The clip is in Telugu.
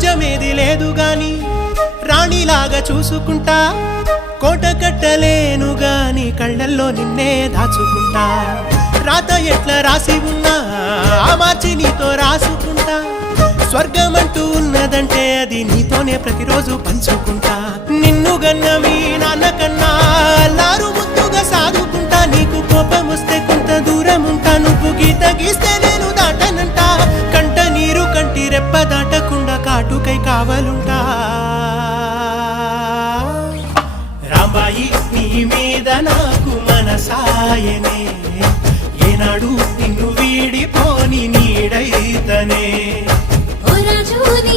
రాజ్యమేది లేదు గాని రాణిలాగా చూసుకుంటా కోట కట్టలేను గాని కళ్ళల్లో నిన్నే దాచుకుంటా రాత ఎట్లా రాసి ఉన్నా మార్చి నీతో రాసుకుంటా స్వర్గమంటూ ఉన్నదంటే అది నీతోనే ప్రతిరోజు పంచుకుంటా నిన్ను గన్న మీ నాన్నకన్నా లారు ముద్దుగా సాదుకుంటా నీకు కోపం వస్తే కొంత దూరం ఉంటా నువ్వు గీత గీస్తే నేను దాటనంటా కంట నీరు కంటి రెప్ప దాటకుండా కాటుకై కావలుంటా రాంబాయి నీ మీద నాకు మనసాయనే ఏనాడు నిన్ను వీడిపోని నీడైతనే ఓ రాజు నీ